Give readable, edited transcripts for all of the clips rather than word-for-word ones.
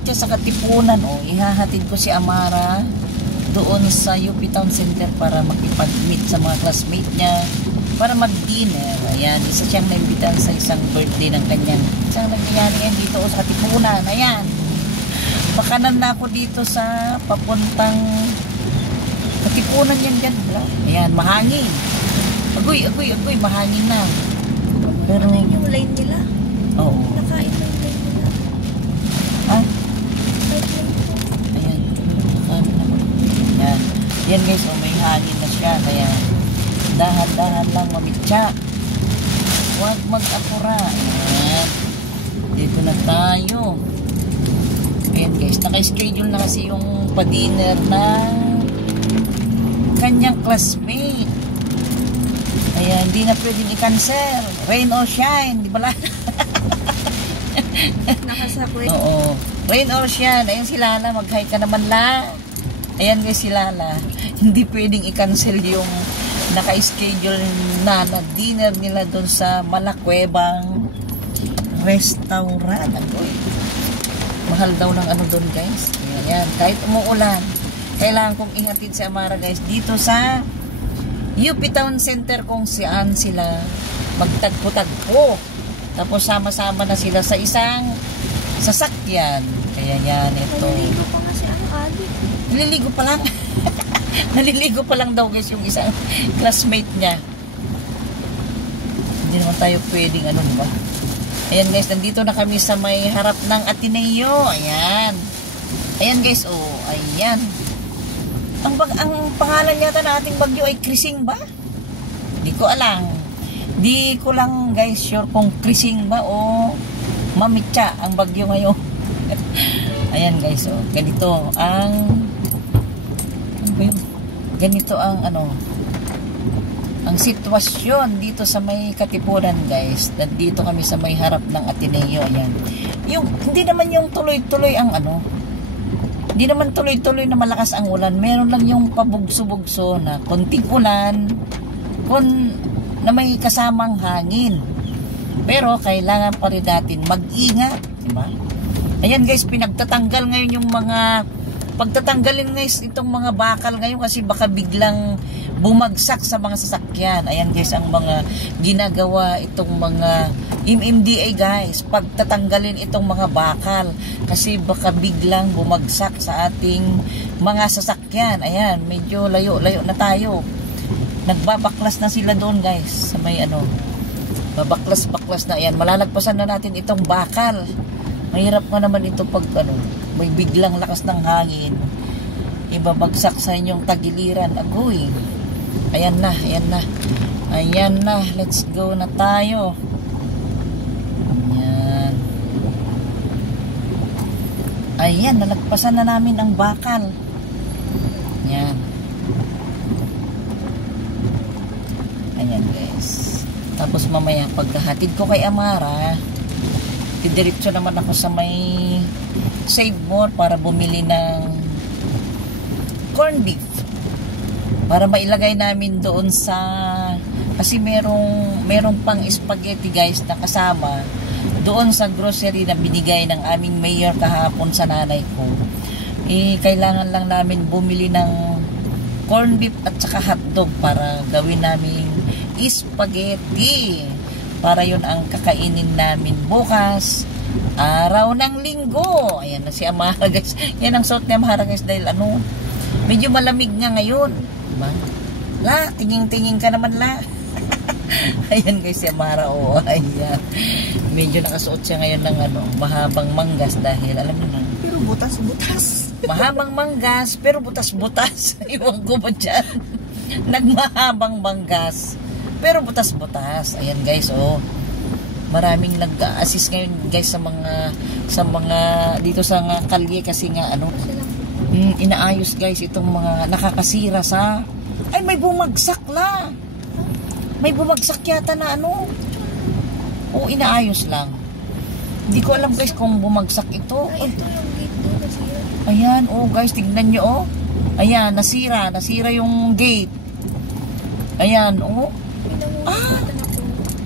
Mamitya sa Katipunan. Oh, ihahatid ko si Amara doon sa UP Town Center para makipag-meet sa mga classmate niya para mag-dinner. Ayan, isa siyang naimbitahan sa isang birthday ng kanyang isang nangyayari yan dito sa Katipunan. Ayan, pakanan na ako dito sa papuntang Katipunan yan dyan. Ayan, mahangin. Agoy, mahangin na. Pero yung line nila. Oo. Nakain na yung line nila. Ha? Ayan. Ayan. Yan guys, oh, may hangin na siya. Kaya dahan-dahan lang mamitya. Huwag mag-apura. Ayan. Dito na tayo. Ayan guys, naka-schedule na kasi yung pa-dinner ng kanyang classmate. Ayan, hindi na pwedeng i-cancel. Rain or shine, di ba lang? Nakasakway. Oo. Rain or shine. Ayan si Lala, mag-hi ka naman la. Ayan guys si Lala. Hindi pwedeng i-cancel yung naka-schedule na dinner nila doon sa Malakwebang restaurant. Mahal daw ng ano doon guys. Ayan, kahit umuulan, kailangan kong ihatid si Amara guys dito sa UP Town Center kung saan sila magtagpo-tagpo. Tapos sama-sama na sila sa isang sasakyan. Kaya yan, ito. Naliligo pa nga si Adi. Naliligo pa lang. Naliligo pa lang daw guys yung isang classmate niya. Hindi naman tayo pwedeng ano ba. Ayan guys, nandito na kami sa may harap ng Ateneo. Ayan. Ayan guys, oh, ayan. Ang pangalan yata ng ating bagyo ay Krising ba? Di ko alam. Di ko lang guys sure kung Krising ba o Mamitya ang bagyo ngayon. Ayan guys, oh, ganito ang ang sitwasyon dito sa may Katipunan guys. Nandito kami sa may harap ng Ateneo. Ayan. Yung hindi naman yung tuloy-tuloy ang hindi naman tuloy-tuloy na malakas ang ulan. Meron lang yung pabugso-bugso na konting ulan na may kasamang hangin. Pero kailangan pa rin natin mag-ingat, diba? Ayan guys, pinagtatanggal ngayon yung pagtatanggalin guys itong mga bakal ngayon kasi baka biglang bumagsak sa mga sasakyan. Ayan guys ang mga ginagawa itong mga MMDA guys, pagtatanggalin itong mga bakal kasi baka biglang bumagsak sa ating mga sasakyan. Ayan, medyo layo-layo na tayo. Nagbabaklas na sila doon guys sa may babaklas-baklas na. Ayan, malalagpasan na natin itong bakal. Mahirap nga naman ito pag may biglang lakas ng hangin, ibabagsak sa inyong tagiliran. Agoy. Ayan na, ayan na. Ayan na, let's go na tayo. Ayan. Ayan, nalagpasan na namin ang bakal. Ayan. Ayan guys. Tapos mamaya pagkahatid ko kay Amara, didiretso naman ako sa may Save More para bumili ng corned beef para mailagay namin doon sa kasi merong pang spaghetti guys na kasama doon sa grocery na binigay ng aming mayor kahapon sa nanay ko. Kailangan lang namin bumili ng corned beef at saka hotdog para gawin namin spaghetti. Para yun ang kakainin namin bukas, araw ng linggo. Ayan na si Amara guys. Yan ang suot ni Amara guys dahil medyo malamig nga ngayon. Diba? La, tingin-tingin ka naman la. Ayan guys si Amara. Oh, ayan. Medyo nakasuot siya ngayon ng mahabang manggas dahil alam mo na. Pero butas-butas. Mahabang manggas pero butas-butas. Iwan ko ba dyan? Nagmahabang manggas pero butas-butas. Ayan guys, oh. Maraming nag-assist ngayon guys sa mga dito sa kalye kasi nga inaayos guys itong mga nakakasira sa may bumagsak la. May bumagsak yata na inaayos lang. Hindi ko alam guys kung bumagsak ito. Ito yung gate doon nasira. Ayan, oh guys, tignan nyo oh. Ayan, nasira yung gate. Ayan, oh.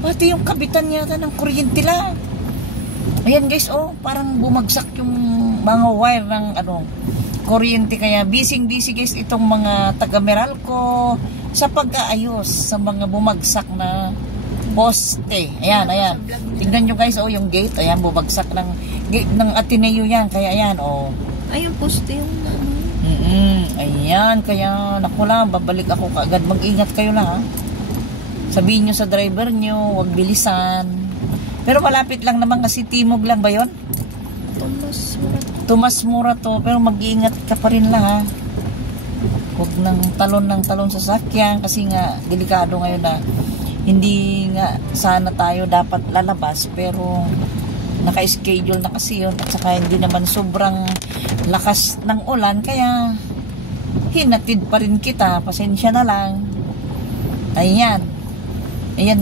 Pati yung kabitan yata ng kuryente lang. Ayan guys, oh, parang bumagsak yung mga wire ng ano, kuryente. Kaya busy guys itong mga taga Meralco sa pag-aayos sa mga bumagsak na poste. Ayan. Tignan nyo guys, yung gate. Ayan, bumagsak ng gate ng Ateneo yan. Kaya ayan, Ay, yung poste yung ayan, kaya naku lang, babalik ako kaagad. Mag-ingat kayo lang ha. Sabihin nyo sa driver nyo, huwag bilisan. Pero malapit lang naman kasi Timog lang ba yun? Tomas Mura to, pero mag-iingat ka pa rin lang ha. Huwag ng talon sa sakyan kasi nga delikado ngayon na hindi nga sana tayo dapat lalabas, pero naka-schedule na kasi yun at saka hindi naman sobrang lakas ng ulan kaya hinatid pa rin kita, pasensya na lang. Ayan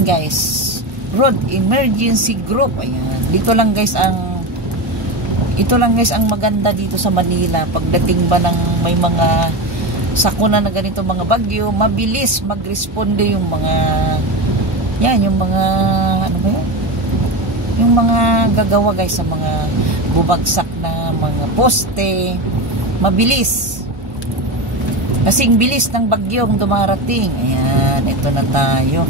guys, Road Emergency Group. Ayan, ito lang guys ang maganda dito sa Manila. Pagdating ba ng may mga sakuna na ganito mga bagyo, mabilis magresponde yung mga yung mga ano ba yun? Yung mga gagawa guys sa mga bubagsak na mga poste. Mabilis. Kasing bilis ng bagyong dumarating. Ayan, ito na tayo.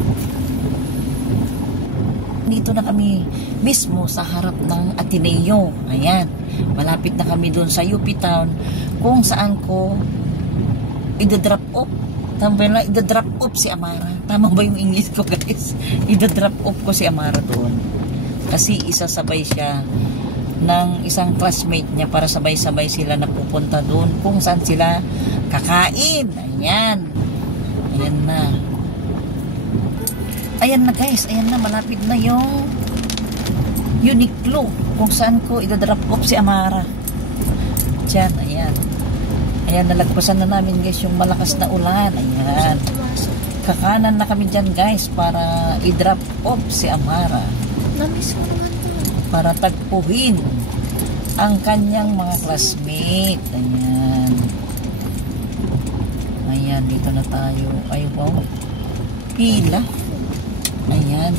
Dito na kami mismo sa harap ng Ateneo. Ayan, malapit na kami doon sa UP Town kung saan ko i-drop off. I-drop off si Amara. Tama ba yung English ko guys? I-drop off ko si Amara doon. Kasi isasabay siya ng isang classmate niya para sabay-sabay sila na pupunta doon kung saan sila kakain. Ayan na guys, ayan na, malapit na yung Uniqlo kung saan ko i-drop off si Amara. Diyan, ayan, nalagpasan na namin guys yung malakas na ulan. Ayan, kakanan na kami dyan guys para i-drop off si Amara. Namiss ko naman to. Para tagpuhin ang kanyang mga classmate. Ayan, dito na tayo. Ay, wow. Pila. Ayan.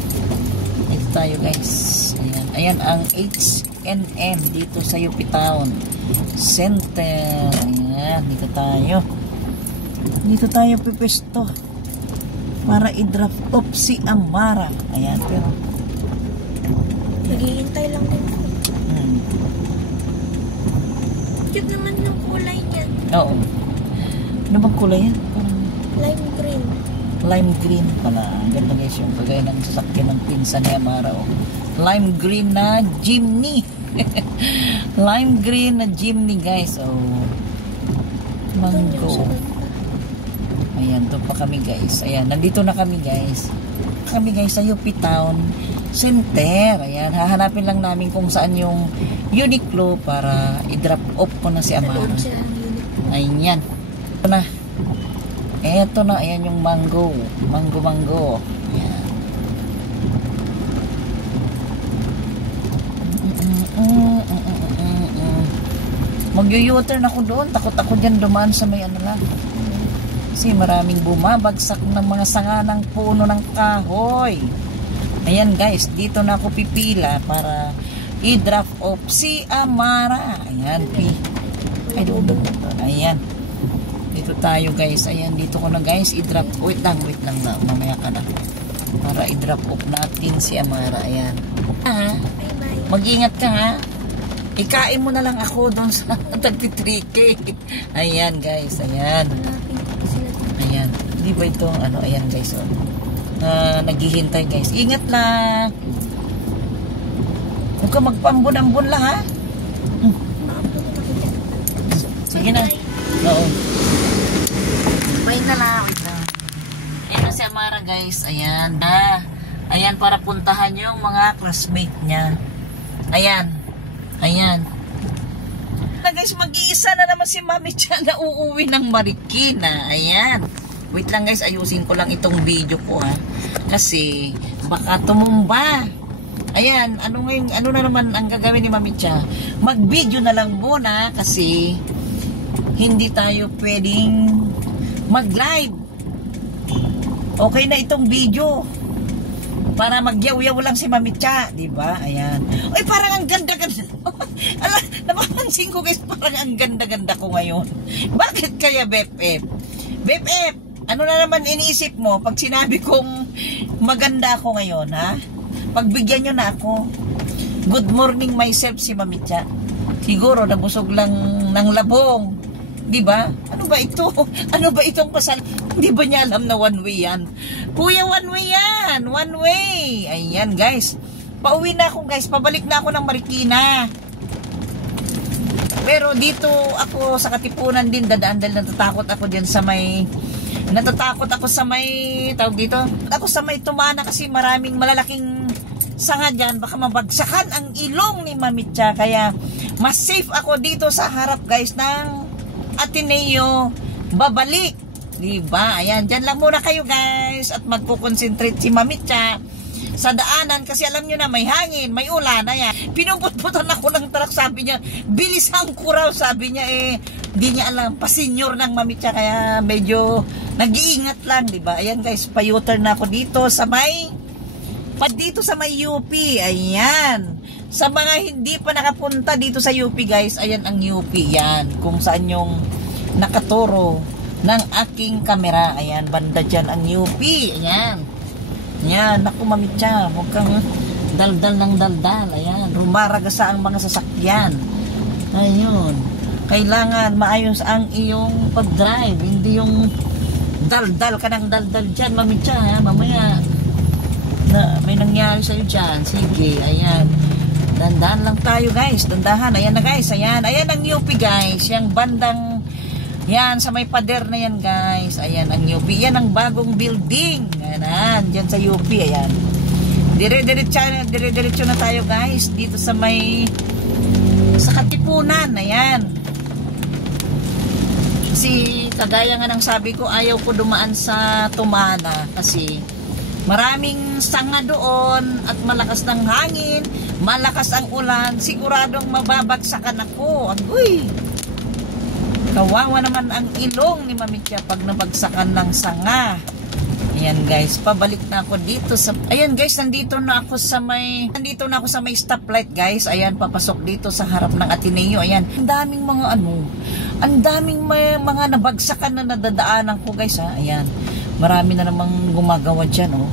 Dito tayo guys. Ayan ang H&M dito sa UP Town Center. Ayan, dito tayo pipesto para i-drop off si Amara. Ayan, pero naghihintay lang din ko. Cute naman yung kulay niya. Oo. Ano bang kulay yan? Lime green. Lime green pala. Ganda guys yung kagaya ng sasakyan ng pinsan ni Amara. Lime green na Jimny. Lime green na Jimny guys. Mango. Ayan, doon pa kami guys. Ayan, nandito na kami guys. Sa UP Town Center. Ayan, hahanapin lang namin kung saan yung Uniqlo para i-drop off ko na si Amara. Ayan. Ito na. Ayan yung mango. Mango. Ayan. Mag-u-turn ako doon. Takot ako dyan dumaan sa may ano lang. Kasi maraming bumabagsak ng mga sanga ng puno ng kahoy. Ayan guys, dito na ako pipila para i-drop off si Amara. Ayan, ayan. Dito tayo guys. Ayan, dito ko na guys i-drop. Wait lang na. Mamaya ka na. Para i-drop off natin si Amara. Ayan. Bye-bye. Mag-ingat ka ha. Ikain mo na lang ako doon sa tagpi-3K. Ayan guys, ayan. Ayan. Di ba ito, ayan guys. Naghihintay guys. Ingat lang. Huwag ka magpambun-ambun lang ha. Sige na. Oo. Bye na lang. Ayan na si Amara guys. Ayan. Ayan para puntahan yung mga classmate niya. Ayan. Na guys, mag-iisa na naman si Mami Cha na uuwi ng Marikina. Ayan. Wait lang guys, ayusin ko lang itong video ko ha. Kasi baka tumumba. Ayan, ano na naman ang gagawin ni Mami Cha? Mag-video na lang muna kasi hindi tayo pwedeng mag-live. Okay na itong video. Para magyaw-yaw lang si Mami Cha, di ba? Ayan. Ay, parang ang ganda-ganda. Ala, napapansin ko guys, parang ang ganda-ganda ko ngayon. Bakit kaya, BFF? BFF, ano na naman iniisip mo pag sinabi kong maganda ako ngayon, ha? Pagbigyan nyo na ako. Good morning myself si Mami Cha. Siguro nabusog lang ng labong. Di ba? Ano ba ito? Ano ba itong pasal? Hindi ba niya alam na one way yan? Kuya, one way yan! One way! Ayan guys. Pauwi na ako guys. Pabalik na ako ng Marikina. Pero dito ako sa Katipunan din dadaan dahil natatakot ako din sa may... Natatakot ako sa may... Tawag dito? Ako sa may Tumana kasi maraming malalaking sanga dyan. Baka mabagsakan ang ilong ni Mami Cha. Kaya mas safe ako dito sa harap guys ng Ateneo, babalik. Diba? Ayan, dyan lang muna kayo guys. At magpo-concentrate si Mami Cha sa daanan kasi alam nyo na may hangin, may ulan. Ayan, pinuputputan ako ng truck. Sabi niya, bilisan ko raw. Sabi niya di niya alam, pasenyor ng Mami Cha. Kaya medyo nag-iingat lang, diba? Ayan guys, pa-U-turn na ako dito sa may UP. Ayan. Sa mga hindi pa nakapunta dito sa UP guys, ayan ang UP yan. Kung saan yung nakaturo ng aking kamera. Ayan, banda dyan ang UP. Ayan. Ayan, naku Mami Cha, huwag kang daldal ng daldal. Ayan, rumaragasa ang mga sasakyan. Ayun. Kailangan maayos ang iyong pag-drive. Hindi yung daldal ka ng daldal dyan, Mami Cha. Ha? Mamaya, may nangyari sa'yo dyan. Sige, ayan. Dandahan lang tayo guys. Dandahan. Ayan na guys. Ayan. Ayan ang UP guys. Yang bandang yan sa may pader na yan guys. Ayan ang UP. Yan ang bagong building. Ayan. Diyan sa UP. Ayan. Dire-diretso na tayo guys. Dito sa may sa Katipunan. Ayan. Kasi kagaya nga ng sabi ko, ayaw ko dumaan sa Tumana. Kasi maraming sanga doon at malakas ng hangin. Malakas ang ulan, siguradong mababagsakan ako. Agoy! Kawawa naman ang ilong ni Mami Cha pag nabagsakan ng sanga. Ayan guys, pabalik na ako dito sa... Ayan guys, nandito na ako sa may stoplight guys. Ayan, papasok dito sa harap ng Ateneo. Ayan, ang daming mga ang daming mga nabagsakan na nadadaanan ko guys ha. Ayan, marami na namang gumagawa dyan oh.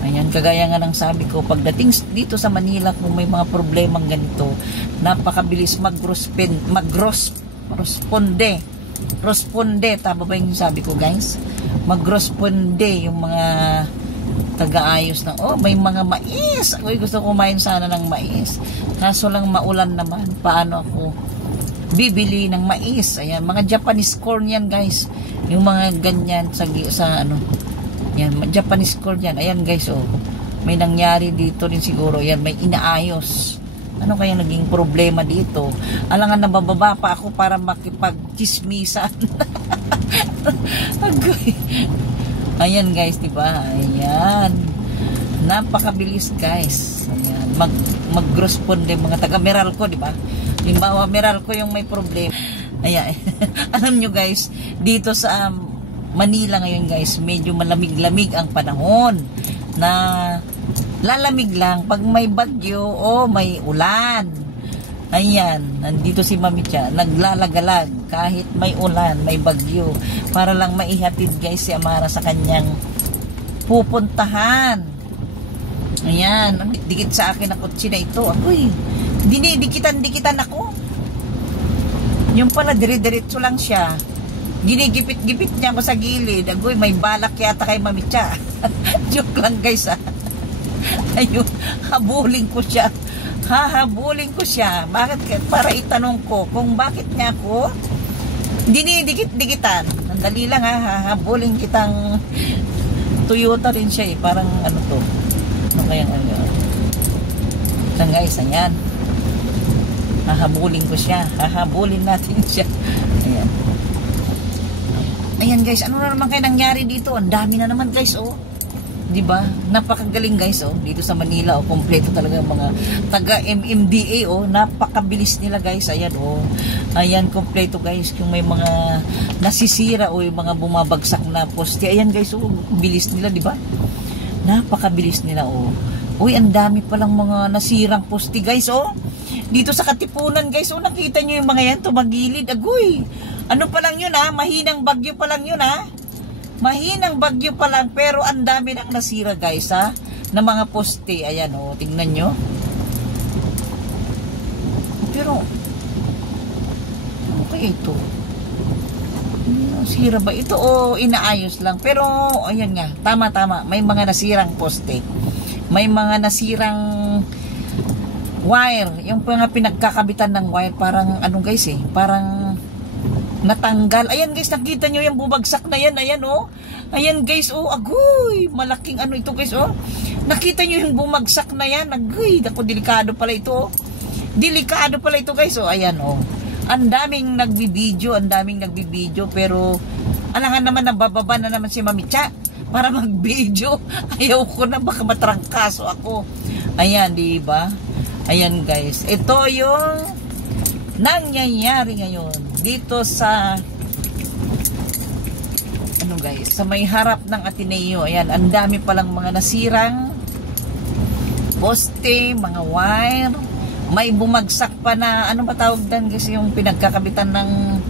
Ayan, kagaya nga ng sabi ko, pagdating dito sa Manila, kung may mga problemang ganito, napakabilis responde, tama ba yung sabi ko guys? Magresponde yung mga taga-ayos ng, may mga mais. Ako gusto kumain sana ng mais. Kaso lang maulan naman, paano ako bibili ng mais? Ayan, mga Japanese corn yan guys. Yung mga ganyan sa yan, Japanese corn yan. Ayan guys, may nangyari dito rin siguro. Yan, may inaayos. Ano kaya naging problema dito? Alangan nabababa pa ako para makipag-chismisan. Ayan guys, diba? Ayan. Napakabilis guys. Ayan. Mag-responde mga taga-Meralco, diba? Limbawa, Meralco yung may problema. Ayan. Alam nyo guys, dito sa Manila ngayon guys, medyo malamig-lamig ang panahon na lalamig lang pag may bagyo o may ulan. Ayan, nandito si Mami Cha, naglalagalag kahit may ulan, may bagyo, para lang maihatid guys si Amara sa kanyang pupuntahan. Ayan, dikit sa akin ang kotse na ito. Ako'y, dinidikitan-dikitan ako. Yung pala, dire-diretso lang siya. Ginigipit-gipit niya ako sa gilid. Agoy, may balak yata kay Mami Cha. Joke lang guys ha. Ayun, hahabulin ko siya. Bakit? Para itanong ko kung bakit nga ako dinidikit-dikitan. Andali lang ha, hahabulin kitang Toyota rin siya parang ano to. Ano kaya Lang guys, ayan. Hahabulin ko siya. Hahabulin natin siya. Ayan. Ayan guys, ano na naman kayo nangyari dito? Ang dami na naman guys, 'Di ba? Napakagaling guys, dito sa Manila, kompleto talaga mga taga MMDA, napakabilis nila guys. Ayan, Ayan, kompleto guys. Kung may mga nasisira o yung mga bumabagsak na poste, ayan guys, bilis nila, 'di ba? Napakabilis nila, oh. Uy, ang dami palang mga nasirang poste, guys, oh. Dito sa Katipunan, guys, oh, nakita nyo yung mga yan, tumagilid. Agoy, ano pa lang yun, ha? Mahinang bagyo pa lang yun, ha? Mahinang bagyo pa lang, pero ang dami nang nasira, guys, ha? Na mga poste. Ayan, oh, tingnan nyo. Pero, okay ito. Sira ba? Ito, oh, inaayos lang. Pero, ayan nga, tama-tama. May mga nasirang poste. May mga nasirang wire. Yung mga pinagkakabitan ng wire, parang, ano guys eh, parang natanggal. Ayan guys, nakita nyo yung bubagsak na yan. Ayan, oh. Ayan guys, oh, agoy. Malaking ano ito guys, oh. Nakita nyo yung bumagsak na yan. Agoy, ako, delikado pala ito, oh. Delikado pala ito guys, oh. Ayan, oh. Ang daming nagbibideo, pero alangan naman nabababa na naman si Mami Cha para mag-video. Ayaw ko na, baka matrangkaso ako. Ayan, di ba? Ayan guys, ito yung nangyayari ngayon dito sa ano guys, sa may harap ng Ateneo. Ayan, ang dami palang mga nasirang poste, mga wire. May bumagsak pa na, ano ba tawag dan kasi yung pinagkakabitan ng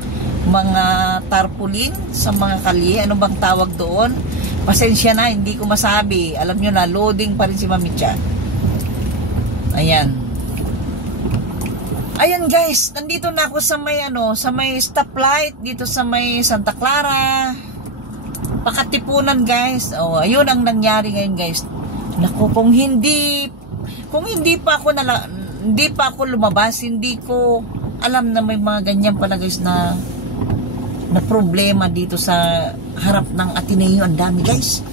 mga tarpaulin sa mga kalye. Ano bang tawag doon? Pasensya na, hindi ko masabi. Alam nyo na, loading pa rin si Mami Cha. Ayan. Ayan guys, nandito na ako sa may ano, sa may stoplight dito sa may Santa Clara. Pakatipunan guys. Oh, ayun ang nangyari ngayon guys. Naku, kung hindi pa ako lumabas, hindi ko alam na may mga ganyan pala guys na problema dito sa harap ng Ateneo. Ang dami guys.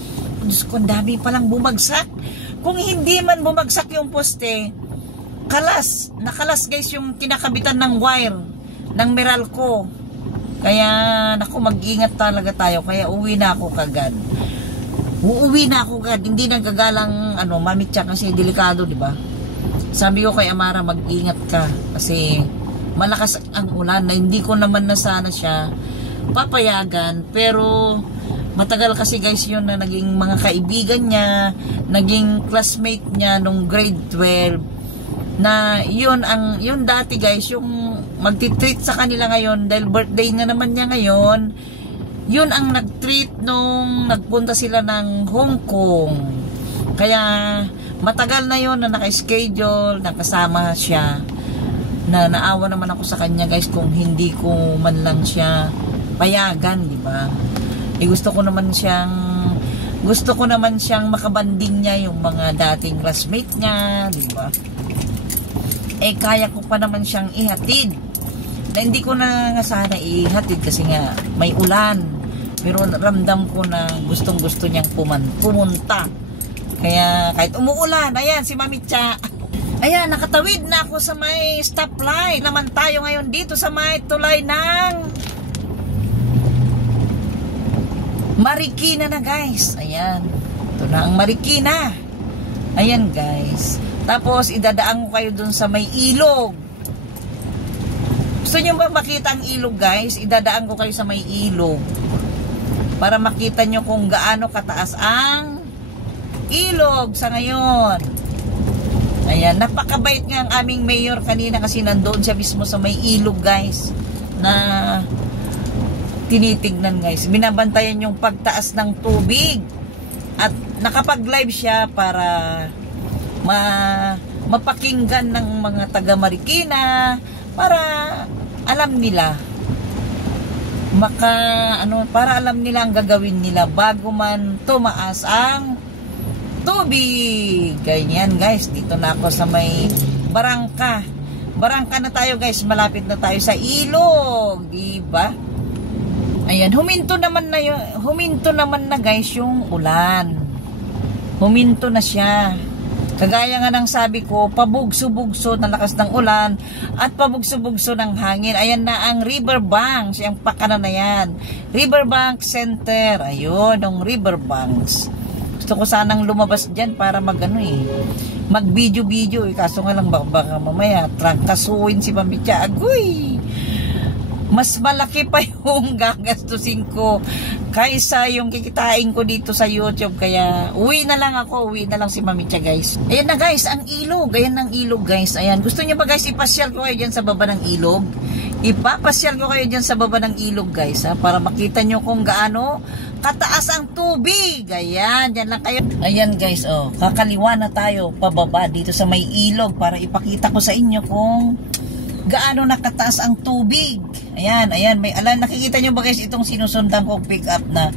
Diyos ko, ang dami palang bumagsak. Kung hindi man bumagsak yung poste, nakalas guys yung kinakabitan ng wire ng Meralco. Kaya naku, mag-ingat talaga tayo. Kaya uuwi na ako kagad. Hindi nagagalang ano, Mami Cha, kasi delikado, di ba? Sabi ko kay Amara, mag-ingat ka kasi malakas ang ulan na hindi ko naman na sana siya papayagan, pero matagal kasi guys yun na naging mga kaibigan niya, naging classmate niya nung grade 12 na yun dati guys, yung magti-treat sa kanila ngayon dahil birthday na naman niya ngayon, yun ang nag-treat nung nagpunta sila ng Hong Kong. Kaya matagal na yon na naka-schedule, nakasama siya, na naawa naman ako sa kanya guys kung hindi ko man lang siya payagan, di ba? Gusto ko naman siyang makabanding niya yung mga dating classmate niya, di ba? Kaya ko pa naman siyang ihatid. Na hindi ko na nga sana ihatid kasi nga may ulan. Pero ramdam ko na gustong-gusto niyang pumunta. Kaya kahit umuulan, ayan si Mami Cha. Ayan, nakatawid na ako sa may stoplight. Naman tayo ngayon dito sa may tulay ng Marikina na guys. Ayan, ito na ang Marikina. Ayan guys. Tapos idadaan ko kayo dun sa may ilog. Gusto nyo ba makita ang ilog guys? Idadaan ko kayo sa may ilog para makita nyo kung gaano kataas ang ilog sa ngayon. Ayan, napakabait nga ang aming mayor kanina kasi nandoon siya mismo sa may ilog guys na tinitignan guys. Binabantayan yung pagtaas ng tubig at nakapag-live siya para mapakinggan ng mga taga Marikina para alam nila para alam nila ang gagawin nila bago man tumaas ang tubig. Ganyan guys, dito na ako sa may barangka na tayo guys, malapit na tayo sa ilog, diba? Ayan, huminto naman na guys yung ulan. Huminto na siya. Kagaya nga ng sabi ko, pabugso-bugso ng lakas ng ulan at pabugso-bugso ng hangin. Ayan na ang riverbanks, yung pakanan na yan. Riverbank Center, ayun, ang riverbanks. Gusto ko sanang lumabas dyan para mag-video-video. Kaso nga lang baka mamaya, trangkasuin si Mami Cha. Agoy! mas malaki pa yung gagastusin ko kaysa yung kikitain ko dito sa YouTube. Kaya uwi na lang si Mami Cha, guys. Ayan na guys, ang ilog. Ayan ang ilog, guys. Ayan, gusto niyo ba guys ipasyal ko kayo dyan sa baba ng ilog? Ipapasyal ko kayo dyan sa baba ng ilog, guys, ha? Para makita nyo kung gaano kataas ang tubig. Ayan, dyan lang kayo. Ayan guys, oh, kakaliwa na tayo pababa dito sa may ilog para ipakita ko sa inyo kung gaano nakataas ang tubig. Ayan, ayan, may alam, nakikita nyo ba guys itong sinusundan kong pick up na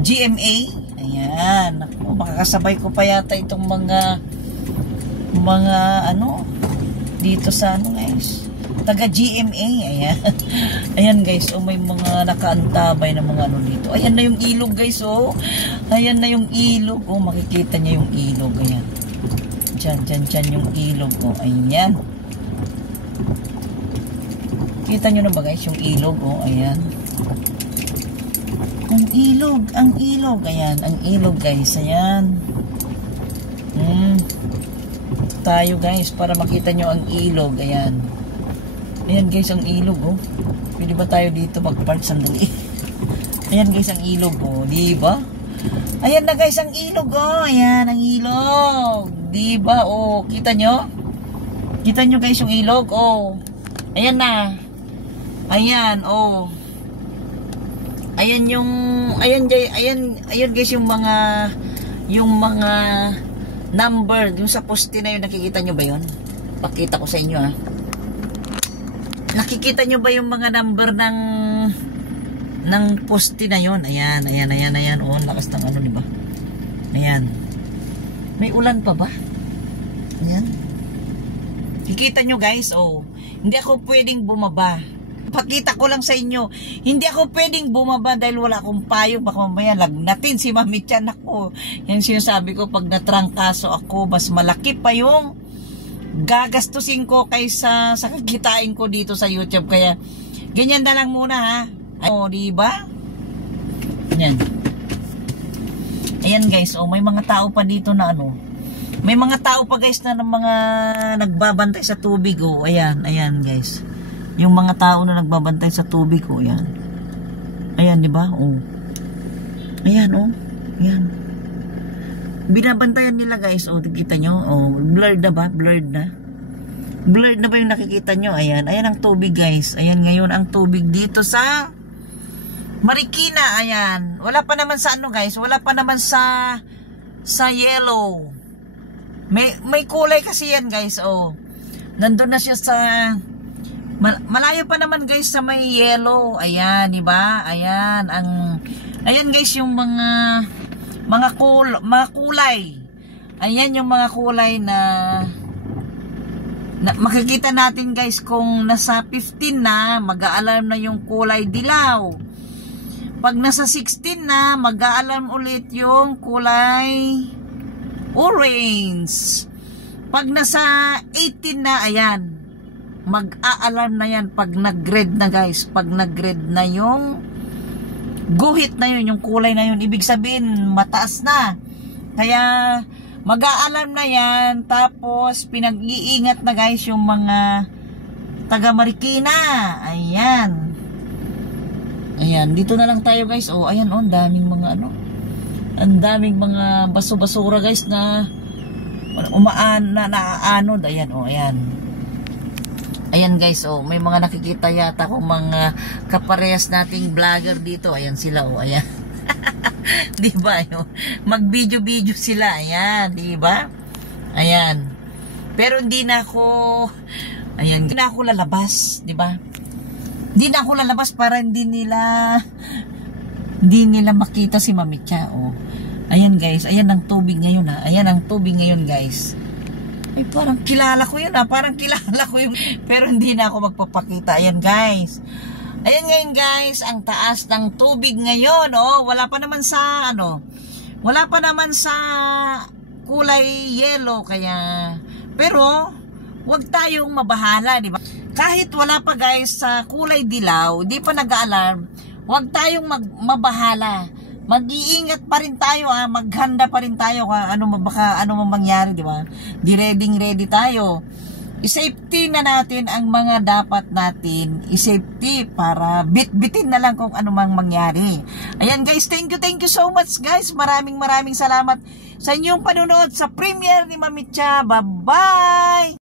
GMA? Ayan, ako, makakasabay ko pa yata itong mga ano dito sa ano guys, taga GMA. Ayan. Ayan guys, oh, may mga nakaantabay na mga ano dito. Ayan na yung ilog guys, oh. Ayan na yung ilog, oh, makikita niya yung ilog. Ayan, dyan yung ilog, oh. Ayan, kita nyo na ba guys yung ilog, oh. Ayan, ang ilog, ayan, ang ilog guys. Ayan, tayo guys para makita nyo ang ilog. Ayan, ayan guys ang ilog, oh. Pwede ba tayo dito mag-park sandali? Ayan guys ang ilog, oh, diba? Ayan na guys ang ilog, oh. Ayan ang ilog, diba? Oh, kita nyo guys yung ilog, oh. Ayan na. Ayan, oh. Ayan guys yung mga number yung sa poste na yun. Nakikita nyo ba yun? Pakita ko sa inyo, ha. Nakikita nyo ba yung mga number ng poste na yun? Ayan. Oh, lakas ng ano, diba? Ayan. May ulan pa ba? Ayan. Kikita nyo guys, oh. Hindi ako pwedeng bumaba. Pakita ko lang sa inyo, hindi ako pwedeng bumaba dahil wala akong payong. Baka mamaya lagnatin si Mami Cha. Ako, yan sinasabi ko, pag natrangkaso ako, mas malaki pa yung gagastusin ko kaysa sa kikitain ko dito sa YouTube. Kaya ganyan na lang muna, ha. O, diba? Yan. Ayan guys, oh, may mga tao pa dito na ano. May mga tao pa guys na mga nagbabantay sa tubig, oh. Ayan guys. Yung mga tao na nagbabantay sa tubig, oh, ayan. Ayan, di ba? Oh. Ayan, oh. Ayan. Binabantayan nila, guys. Oh, nakikita nyo? Oh, blurred na ba? Blurred na. Blurred na ba yung nakikita nyo? Ayan. Ayan ang tubig, guys. Ayan ngayon ang tubig dito sa Marikina. Ayan. Wala pa naman sa ano, guys. Wala pa naman sa yellow. May kulay kasi yan, guys. Oh. Nandun na siya sa malayo pa naman guys sa may yellow. Ayan, di ba? Ayan ayan guys yung mga kulay. Ayan yung mga kulay na makikita natin guys kung nasa 15 na, mag-a-alarm na yung kulay dilaw. Pag nasa 16 na, mag-a-alarm ulit yung kulay orange. Pag nasa 18 na, ayan, mag-a-alarm na yan pag nag-red na guys. Pag nag-red na yung guhit na yun, yung kulay na yun, ibig sabihin mataas na. Kaya mag-a-alarm na yan. Tapos pinag-iingat na guys yung mga taga Marikina. Ayan. Ayan, dito na lang tayo guys. Oh, ayan, oh, daming mga ano, ang daming mga baso-basura guys na naaanod. Ayan, oh, ayan. Ayan guys, oh, may mga nakikita yata kung mga kaparehas nating vlogger dito. Ayan sila, oh, ayan. Di ba? Mag-video-video sila. Ayan, di ba? Ayan. Pero hindi na ako, ayan, hindi na ako lalabas, di ba? Hindi na ako lalabas para hindi nila makita si Mami Cha, oh. Ayan guys, ayan ang tubig ngayon, ha. Ayan ang tubig ngayon, guys. Ay, parang kilala ko yun, ha. Parang kilala ko yun. Pero hindi na ako magpapakita. Ayan, guys. Ayan ngayon, guys. Ang taas ng tubig ngayon, oh. Wala pa naman sa, ano, wala pa naman sa kulay yellow. Kaya, pero, wag tayong mabahala, di ba? Kahit wala pa, guys, sa kulay dilaw, di pa nag-alarm, wag tayong mabahala. Mag-iingat pa rin tayo, ha. Maghanda pa rin tayo, ha. Baka ano mangyari, di ba? Di ready tayo. i-safety na natin ang mga dapat natin i-safety para bit-bitin na lang kung ano mang mangyari. Ayan guys, thank you so much guys. Maraming salamat sa inyong panunood sa premiere ni Mami Cha. Bye-bye!